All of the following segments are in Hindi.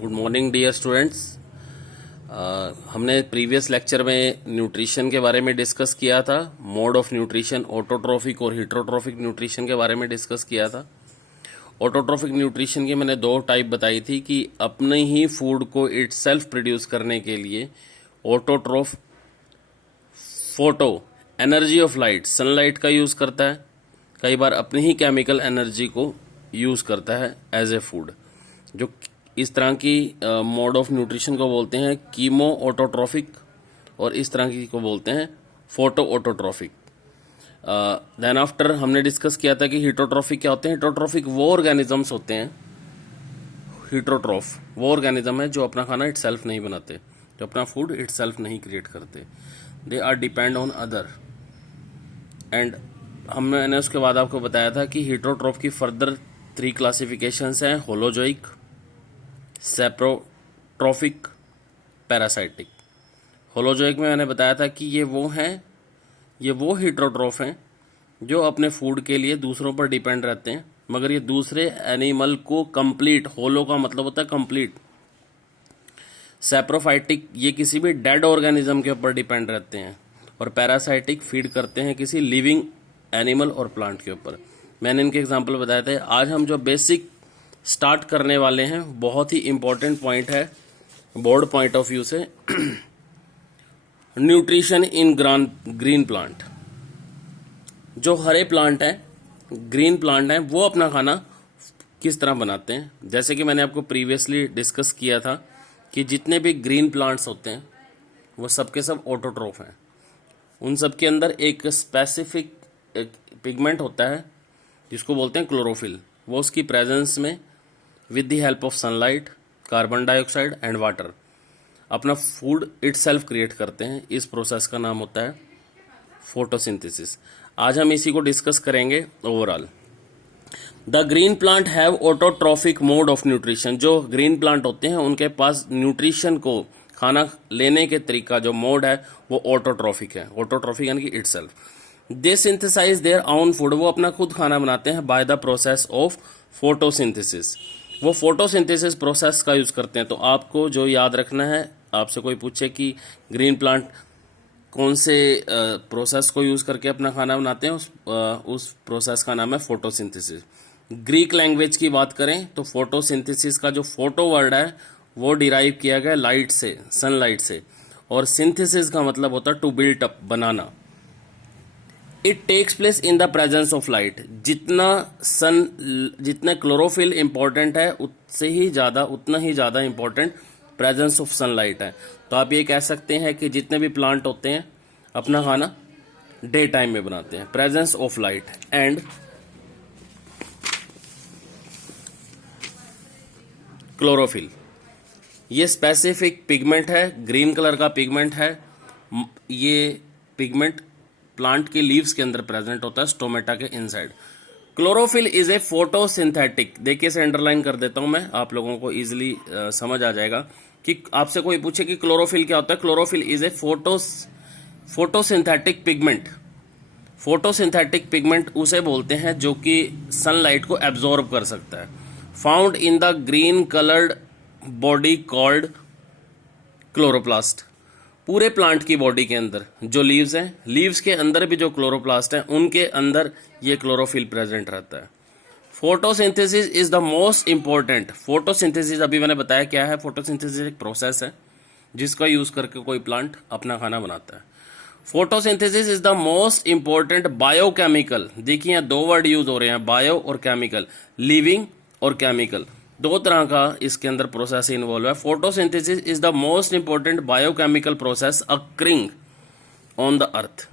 Good morning dear students. हमने प्रीवियस लेक्चर में न्यूट्रिशन के बारे में डिस्कस किया था। मोड ऑफ न्यूट्रिशन ऑटोट्रोफिक और हीटरोट्रोफिक न्यूट्रिशन के बारे में डिस्कस किया था। ऑटोट्रोफिक न्यूट्रिशन की मैंने दो टाइप बताई थी कि अपने ही फूड को इटसेल्फ प्रोड्यूस करने के लिए autotroph photo energy of light sunlight का यूज़ करता है, कई बार अपनी ही केमिकल एनर्जी को यूज़ करता है एज ए फूड। जो इस तरह की मोड ऑफ न्यूट्रिशन को बोलते हैं कीमो ऑटोट्रोफिक और इस तरह की को बोलते हैं फोटो ऑटोट्रोफिक। देन आफ्टर हमने डिस्कस किया था कि हीटोट्रोफिक क्या होते हैं। हीटोट्रोफिक वो ऑर्गेनिजम्स होते हैं, हीटोट्रोफ वो ऑर्गेनिज्म है जो अपना खाना इटसेल्फ नहीं बनाते, जो अपना फूड इटसेल्फ नहीं क्रिएट करते। They are depend on other. And मैंने उसके बाद आपको बताया था कि हीटरोट्रोफ की फर्दर 3 क्लासिफिकेशंस हैं, होलोजोइक, सेप्रोट्रोफिक, पैरासाइटिक। होलोजोइक में मैंने बताया था कि ये वो हीटरोट्रोफ हैं जो अपने फूड के लिए दूसरों पर डिपेंड रहते हैं, मगर ये दूसरे एनिमल को कंप्लीट, होलो का मतलब होता है कंप्लीट। सेप्रोफाइटिक ये किसी भी डेड ऑर्गेनिज्म के ऊपर डिपेंड रहते हैं, और पैरासाइटिक फीड करते हैं किसी लिविंग एनिमल और प्लांट के ऊपर। मैंने इनके एग्जांपल बताए थे। आज हम जो बेसिक स्टार्ट करने वाले हैं, बहुत ही इंपॉर्टेंट पॉइंट है बोर्ड पॉइंट ऑफ व्यू से। Nutrition in green plant. जो हरे प्लांट हैं, ग्रीन प्लांट हैं, वो अपना खाना किस तरह बनाते हैं। जैसे कि मैंने आपको प्रीवियसली डिस्कस किया था कि जितने भी ग्रीन प्लांट्स होते हैं वो सब के सब ऑटोट्रोफ हैं। उन सब के अंदर एक स्पेसिफिक पिगमेंट होता है जिसको बोलते हैं क्लोरोफिल। वो उसकी प्रेजेंस में with the help of sunlight, carbon dioxide and water अपना फूड इटसेल्फ क्रिएट करते हैं। इस प्रोसेस का नाम होता है फोटोसिंथेसिस। आज हम इसी को डिस्कस करेंगे overall. The green plant have autotrophic mode of nutrition. जो ग्रीन प्लांट होते हैं उनके पास न्यूट्रिशन को, खाना लेने के तरीका जो मोड है वो ऑटोट्रोफिक है। ऑटोट्रोफिक यानी कि itself. They synthesise their own food. वो अपना खुद खाना बनाते हैं by the process of photosynthesis. वो फोटोसिंथेसिस प्रोसेस का यूज करते हैं। तो आपको जो याद रखना है, आपसे कोई पूछे कि ग्रीन प्लांट कौन से प्रोसेस को यूज करके अपना खाना बनाते हैं, उस प्रोसेस का नाम है फोटोसिंथेसिस। ग्रीक लैंग्वेज की बात करें तो फोटोसिंथेसिस का जो फोटो वर्ड है वो डिराइव किया गया लाइट से, सनलाइट से, और सिंथेसिस का मतलब होता है टू बिल्ट अप, बनाना। It takes place in the presence of light. जितना क्लोरोफिल इंपॉर्टेंट है उतना ही ज्यादा इंपॉर्टेंट प्रेजेंस ऑफ सनलाइट है। तो आप ये कह सकते हैं कि जितने भी प्लांट होते हैं अपना खाना डे टाइम में बनाते हैं। Presence of light and chlorophyll, ये स्पेसिफिक पिगमेंट है, ग्रीन कलर का पिगमेंट है। ये पिगमेंट प्लांट के लीव्स के अंदर प्रेजेंट होता है, स्टोमेटा के inside. Chlorophyll is a photosynthetic. देखिए इसे अंडरलाइन कर देता हूं मैं, आप लोगों को इजीली समझ आ जाएगा कि आपसे कोई पूछे कि क्लोरोफिल क्या होता है। Chlorophyll is a photosynthetic pigment. Photosynthetic pigment उसे बोलते हैं जो कि सनलाइट को एब्जॉर्ब कर सकता है। Found in the green coloured body called chloroplast. पूरे प्लांट की बॉडी के अंदर जो लीव्स हैं, लीव्स के अंदर भी जो क्लोरोप्लास्ट हैं, उनके अंदर ये क्लोरोफिल प्रेजेंट रहता है। Photosynthesis is the most important. Photosynthesis अभी मैंने बताया क्या है। फोटोसिंथेसिस एक प्रोसेस है जिसका यूज करके कोई प्लांट अपना खाना बनाता है। Photosynthesis is the most important biochemical. देखिए यहाँ 2 वर्ड यूज हो रहे हैं, बायो और केमिकल, लिविंग और केमिकल। 2 तरह का इसके अंदर प्रोसेस इन्वॉल्व है। Photosynthesis is the most important biochemical process occurring on the earth.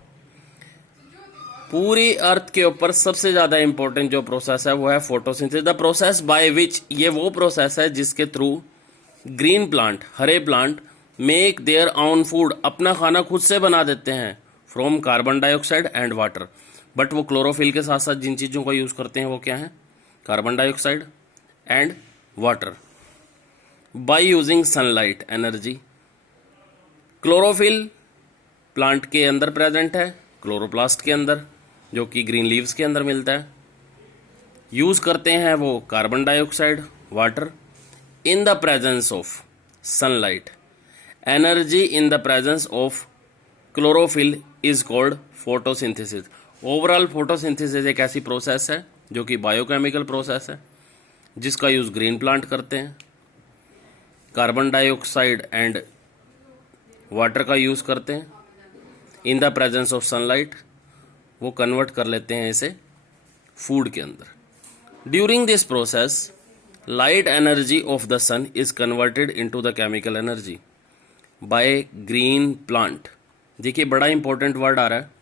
पूरी अर्थ के ऊपर सबसे ज्यादा इंपॉर्टेंट जो प्रोसेस है वो है photosynthesis. The process by which, ये वो प्रोसेस है जिसके through green plant, Hare plant, make their own food, अपना खाना खुद से बना देते हैं from carbon dioxide and water. But वो क्लोरोफिल के साथ साथ जिन चीजों का यूज करते हैं वो क्या है, carbon dioxide and water, by using sunlight energy. Chlorophyll plant के अंदर प्रेजेंट है, क्लोरोप्लास्ट के अंदर, जो कि ग्रीन लीव्स के अंदर मिलता है। यूज करते हैं वो carbon dioxide, water in the presence of sunlight. Energy in the presence of chlorophyll is called photosynthesis. Overall photosynthesis एक ऐसी प्रोसेस है जो कि बायोकेमिकल प्रोसेस है जिसका यूज ग्रीन प्लांट करते हैं। कार्बन डाइऑक्साइड एंड वाटर का यूज करते हैं in the presence of sunlight, वो कन्वर्ट कर लेते हैं इसे फूड के अंदर। During this process light energy of the sun is converted into the chemical energy by green plant. देखिए बड़ा इंपॉर्टेंट वर्ड आ रहा है।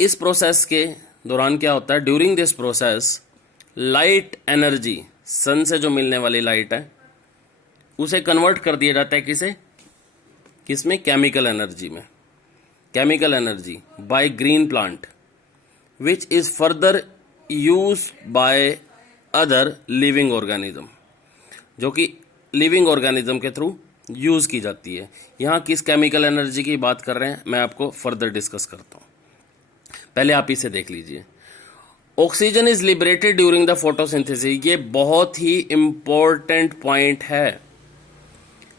इस प्रोसेस के दौरान क्या होता है, during this process light energy, sun से जो मिलने वाली लाइट है उसे कन्वर्ट कर दिया जाता है किसमें, केमिकल एनर्जी में। Chemical energy by green plant which is further use by other living organism, जो कि लिविंग ऑर्गेनिज्म के थ्रू यूज की जाती है। यहां किस केमिकल एनर्जी की बात कर रहे हैं मैं आपको फर्दर डिस्कस करता हूं, पहले आप इसे देख लीजिए। Oxygen is liberated during the photosynthesis, ये बहुत ही इंपॉर्टेंट पॉइंट है।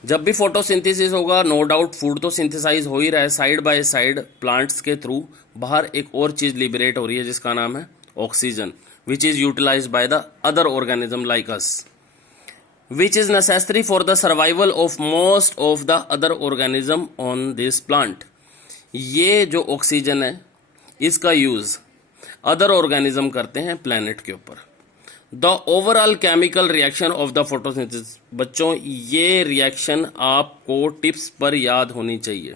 जब भी फोटोसिंथेसिस होगा नो डाउट फूड तो सिंथेसाइज हो ही रहा है, साइड बाय साइड प्लांट्स के थ्रू बाहर एक और चीज लिबरेट हो रही है जिसका नाम है oxygen, which is utilised by the other organism like us, which is necessary for the survival of most of the other organism on this plant। ये जो ऑक्सीजन है इसका यूज अदर ऑर्गेनिज्म करते हैं प्लैनेट के ऊपर। The overall chemical reaction of the photosynthesis, बच्चों ये रिएक्शन आपको टिप्स पर याद होनी चाहिए।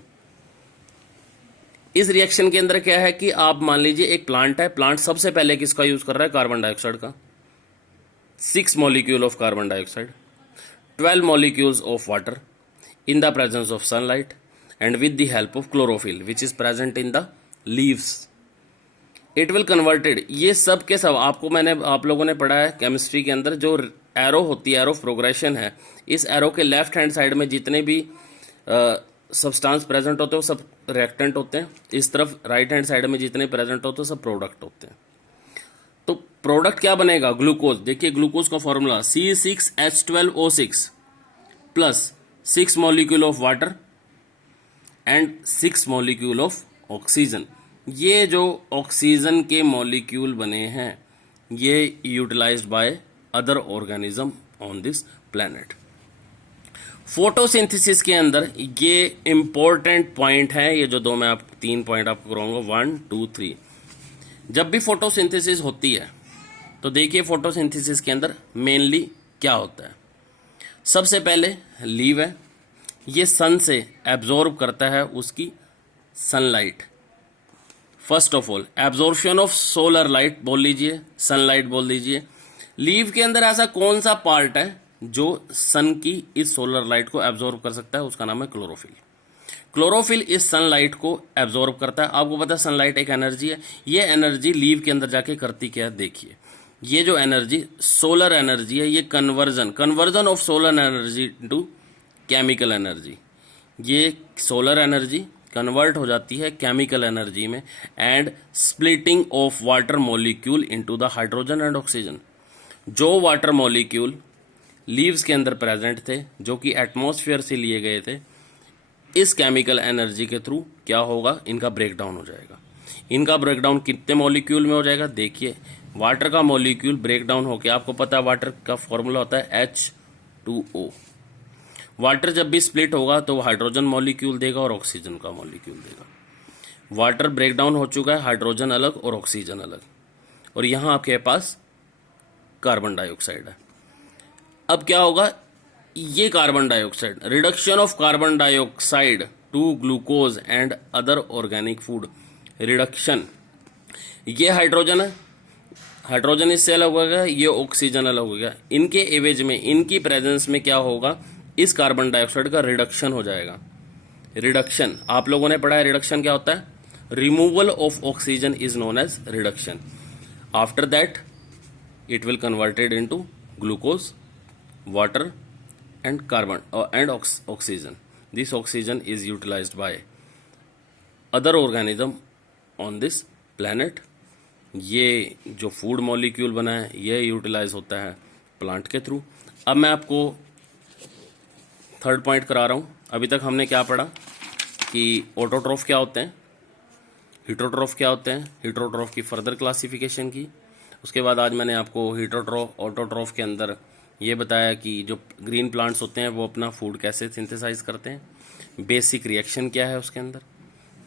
इस रिएक्शन के अंदर क्या है कि आप मान लीजिए एक प्लांट है, प्लांट सबसे पहले किसका यूज कर रहा है, कार्बन डाइऑक्साइड का, 6 molecule of carbon dioxide, 12 molecules of water in the presence of sunlight and with the help of chlorophyll which is present in the leaves, it will converted। ये सब के सब आप लोगों ने पढ़ा है केमिस्ट्री के अंदर, जो एरो होती है, एरो ऑफ प्रोग्रेशन है, इस एरो के लेफ्ट हैंड साइड में जितने भी सब्सटेंस प्रेजेंट होते हैं वो सब रिएक्टेंट होते हैं, इस तरफ राइट हैंड साइड में जितने प्रेजेंट होते हैं सब प्रोडक्ट होते हैं। तो प्रोडक्ट क्या बनेगा, ग्लूकोज। देखिए ग्लूकोज का formula C6H12O6 plus 6 molecule of water and 6 molecule of oxygen. ये जो ऑक्सीजन के मॉलिक्यूल बने हैं ये utilised by other organism on this planet. Photosynthesis के अंदर ये इंपॉर्टेंट पॉइंट है, ये जो दो मैं आप 3 पॉइंट आपको कराऊंगा, 1 2 3। जब भी फोटोसिंथेसिस होती है तो देखिए फोटोसिंथेसिस के अंदर मेनली क्या होता है। सबसे पहले लीव है, ये सन से एब्जॉर्ब करता है उसकी sunlight. First of all absorption of solar light बोल लीजिए, सनलाइट बोल लीजिए। लीव के अंदर ऐसा कौन सा पार्ट है जो सन की इस सोलर लाइट को एब्जॉर्ब कर सकता है, उसका नाम है क्लोरोफिल। क्लोरोफिल इस सनलाइट को एब्जॉर्ब करता है। आपको पता है सनलाइट एक एनर्जी है, ये एनर्जी लीव के अंदर जाके करती क्या है, देखिए ये जो एनर्जी सोलर एनर्जी है, ये conversion of solar energy into chemical energy, ये सोलर एनर्जी कन्वर्ट हो जाती है केमिकल एनर्जी में and splitting of water molecule into the hydrogen and oxygen. जो वाटर मॉलिक्यूल लीव्स के अंदर प्रेजेंट थे जो कि एटमॉस्फेयर से लिए गए थे, इस केमिकल एनर्जी के थ्रू क्या होगा, इनका ब्रेकडाउन हो जाएगा। इनका ब्रेकडाउन कितने मॉलिक्यूल में हो जाएगा, देखिए वाटर का मॉलिक्यूल ब्रेकडाउन होकर, आपको पता है वाटर का फॉर्मूला होता है H2O। वाटर जब भी स्प्लिट होगा तो वो हाइड्रोजन मॉलिक्यूल देगा और ऑक्सीजन का मॉलिक्यूल देगा। वाटर ब्रेकडाउन हो चुका है, हाइड्रोजन अलग और ऑक्सीजन अलग, और यहां आपके पास कार्बन डाइऑक्साइड है। अब क्या होगा, ये carbon dioxide, reduction of carbon dioxide to glucose and other organic food, reduction. ये हाइड्रोजन है, हाइड्रोजन इससे अलग हो गया, ये ऑक्सीजन अलग हो गया, इनके एवज में, इनकी प्रेजेंस में क्या होगा, इस कार्बन डाइऑक्साइड का रिडक्शन हो जाएगा। रिडक्शन आप लोगों ने पढ़ा है, रिडक्शन क्या होता है, removal of oxygen is known as reduction. After that it will converted into glucose, water and carbon and oxygen. This oxygen is utilized by other organism on this planet। ये जो फूड मॉलिक्यूल बना है ये यूटिलाइज होता है प्लांट के थ्रू। अब मैं आपको थर्ड पॉइंट करा रहा हूँ। अभी तक हमने क्या पढ़ा कि ऑटोट्रॉफ क्या होते हैं, हीटरोट्रॉफ क्या होते हैं, हीटरोट्रॉफ की फर्दर क्लासिफिकेशन की। उसके बाद आज मैंने आपको हीटरोट्रॉफ ऑटोट्रॉफ के अंदर ये बताया कि जो ग्रीन प्लांट्स होते हैं वो अपना फूड कैसे सिंथेसाइज करते हैं, बेसिक रिएक्शन क्या है उसके अंदर,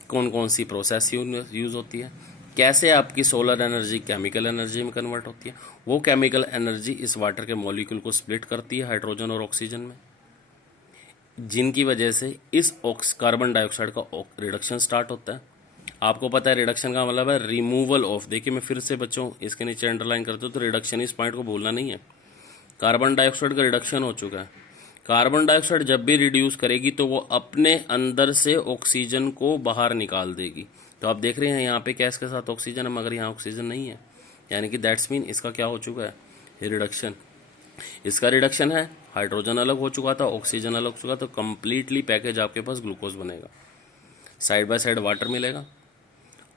कौन कौन सी प्रोसेस यूज होती है, कैसे आपकी सोलर एनर्जी केमिकल एनर्जी में कन्वर्ट होती है, वो केमिकल एनर्जी इस वाटर के मॉलिक्यूल को स्प्लिट करती है हाइड्रोजन और ऑक्सीजन में, जिनकी वजह से इस कार्बन डाइऑक्साइड का रिडक्शन स्टार्ट होता है। आपको पता है रिडक्शन का मतलब है रिमूवल ऑफ, देखिए मैं फिर से बच्चों इसके नीचे अंडरलाइन करता हूँ, तो रिडक्शन इस पॉइंट को भूलना नहीं है। कार्बन डाइऑक्साइड का रिडक्शन हो चुका है। कार्बन डाइऑक्साइड जब भी रिड्यूस करेगी तो वो अपने अंदर से ऑक्सीजन को बाहर निकाल देगी। तो आप देख रहे हैं यहाँ पे क्या इसके साथ ऑक्सीजन है, मगर यहाँ ऑक्सीजन नहीं है, यानी कि दैट्स मीन इसका क्या हो चुका है, रिडक्शन। इसका रिडक्शन है, हाइड्रोजन अलग हो चुका था, ऑक्सीजन अलग हो चुका, तो कंप्लीटली पैकेज आपके पास ग्लूकोज बनेगा, साइड बाय साइड वाटर मिलेगा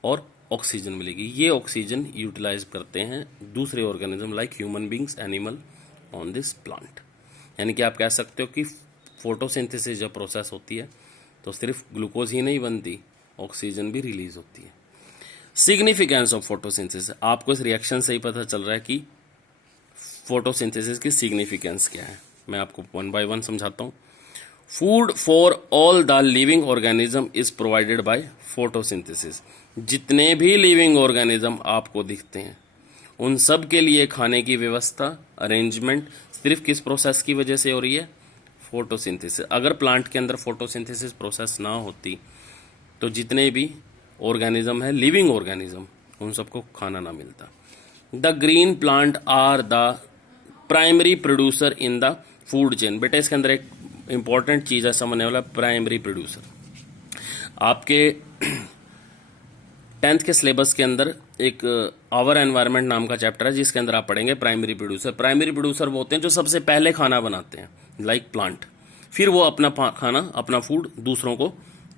और ऑक्सीजन मिलेगी। ये ऑक्सीजन यूटिलाइज करते हैं दूसरे organism like human beings, animal on this plant. यानी कि आप कह सकते हो कि फोटोसिंथेसिस जब प्रोसेस होती है तो सिर्फ ग्लूकोज ही नहीं बनती, ऑक्सीजन भी रिलीज होती है। सिग्निफिकेंस ऑफ फोटोसिंथेसिस, आपको इस रिएक्शन से ही पता चल रहा है कि फोटोसिंथेसिस की सिग्निफिकेंस क्या है। मैं आपको वन बाय वन समझाता हूँ। Food for all the living organism is provided by photosynthesis. जितने भी लिविंग ऑर्गेनिज्म आपको दिखते हैं उन सब के लिए खाने की व्यवस्था, अरेंजमेंट सिर्फ किस प्रोसेस की वजह से हो रही है, फोटोसिंथेसिस। अगर प्लांट के अंदर फोटोसिंथेसिस प्रोसेस ना होती तो जितने भी ऑर्गेनिज्म है, लिविंग ऑर्गेनिज्म, उन सबको खाना ना मिलता। The green plant are the primary producer in the food chain. बेटा इसके अंदर एक इंपॉर्टेंट चीज है समझने वाला, प्राइमरी प्रोड्यूसर। आपके 10th के सिलेबस के अंदर एक आवर एनवायरनमेंट नाम का चैप्टर है जिसके अंदर आप पढ़ेंगे प्राइमरी प्रोड्यूसर। प्राइमरी प्रोड्यूसर वो होते हैं जो सबसे पहले खाना बनाते हैं, लाइक प्लांट, फिर वो अपना खाना, अपना फूड दूसरों को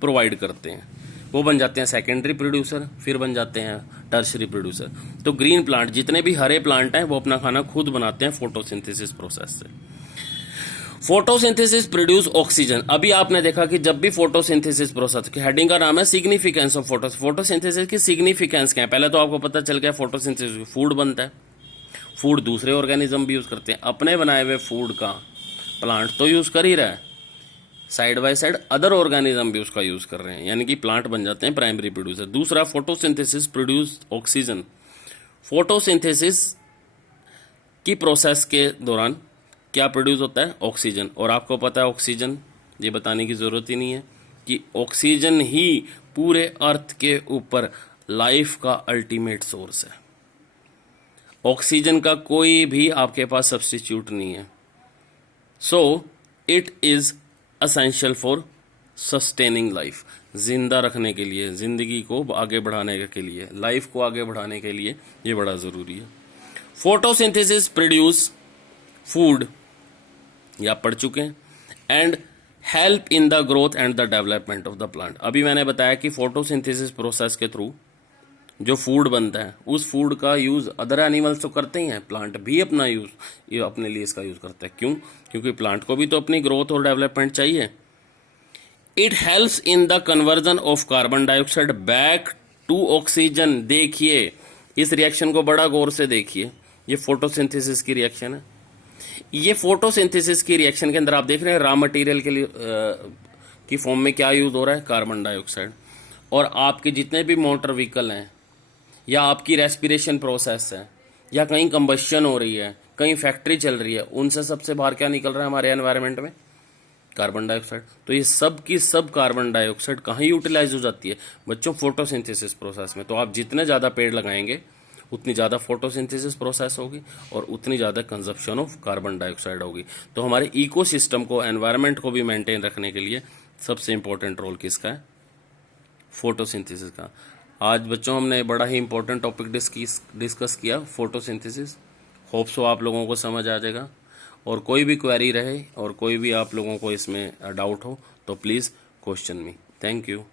प्रोवाइड करते हैं, वो बन जाते हैं सेकेंडरी प्रोड्यूसर, फिर बन जाते हैं टर्शरी प्रोड्यूसर। तो ग्रीन प्लांट, जितने भी हरे प्लांट हैं, वो अपना खाना खुद बनाते हैं फोटोसिंथेसिस प्रोसेस से। Photosynthesis produce oxygen. अभी आपने देखा कि जब भी फोटोसिंथेसिस प्रोसेस की हेडिंग का नाम है सिग्निफिकेंस ऑफ फोटोसिंथेसिस की सिग्निफिकेंस क्या है। पहले तो आपको पता चल गया फोटोसिंथेसिस फूड बनता है, फूड दूसरे ऑर्गेनिज्म भी यूज करते हैं, अपने बनाए हुए फूड का प्लांट तो यूज कर ही रहा है, side by side other organism भी उसका यूज कर रहे हैं, यानी कि प्लांट बन जाते हैं प्राइमरी प्रोड्यूसर। दूसरा, फोटोसिंथेसिस प्रोड्यूस ऑक्सीजन। फोटोसिंथेसिस की प्रोसेस के दौरान क्या प्रोड्यूस होता है, ऑक्सीजन। और आपको पता है ऑक्सीजन, ये बताने की जरूरत ही नहीं है कि ऑक्सीजन ही पूरे अर्थ के ऊपर लाइफ का अल्टीमेट सोर्स है। ऑक्सीजन का कोई भी आपके पास सब्स्टिट्यूट नहीं है। So it is essential for sustaining life. जिंदा रखने के लिए, जिंदगी को आगे बढ़ाने के लिए, लाइफ को आगे बढ़ाने के लिए ये बड़ा जरूरी है। फोटोसिंथेसिस प्रोड्यूस फूड, ये आप पढ़ चुके हैं, and help in the growth and the development of the plant. अभी मैंने बताया कि फोटोसिंथेसिस प्रोसेस के थ्रू जो फूड बनता है उस फूड का यूज अदर एनिमल्स तो करते ही हैं, प्लांट भी अपना यूज, ये अपने लिए इसका यूज करता है। क्यों? क्योंकि प्लांट को भी तो अपनी ग्रोथ और डेवलपमेंट चाहिए। It helps in the conversion of carbon dioxide back to oxygen. देखिए इस रिएक्शन को बड़ा गौर से देखिए, ये फोटोसिंथेसिस की रिएक्शन है। ये फोटोसिंथेसिस की रिएक्शन के अंदर आप देख रहे हैं रॉ मटेरियल के लिए की फॉर्म में क्या यूज हो रहा है, कार्बन डाइऑक्साइड। और आपके जितने भी मोटर व्हीकल हैं, या आपकी रेस्पिरेशन प्रोसेस है, या कहीं कंबशन हो रही है, कहीं फैक्ट्री चल रही है, उनसे सबसे बाहर क्या निकल रहा है हमारे एनवायरनमेंट में, कार्बन डाइऑक्साइड। तो ये सब की सब कार्बन डाइऑक्साइड कहाँ यूटिलाइज हो जाती है बच्चों, फोटोसिंथेसिस प्रोसेस में। तो आप जितने ज़्यादा पेड़ लगाएंगे उतनी ज़्यादा फोटोसिंथेसिस प्रोसेस होगी और उतनी ज़्यादा कंजप्शन ऑफ कार्बन डाइऑक्साइड होगी। तो हमारे इकोसिस्टम को, एनवायरनमेंट को भी मेंटेन रखने के लिए सबसे इंपॉर्टेंट रोल किसका है, फोटोसिंथेसिस का। आज बच्चों हमने बड़ा ही इंपॉर्टेंट टॉपिक डिस्कस किया, फोटोसिंथेसिस। होप सो आप लोगों को समझ आ जाएगा। और कोई भी क्वेरी रहे और कोई भी आप लोगों को इसमें डाउट हो तो please question me. Thank you.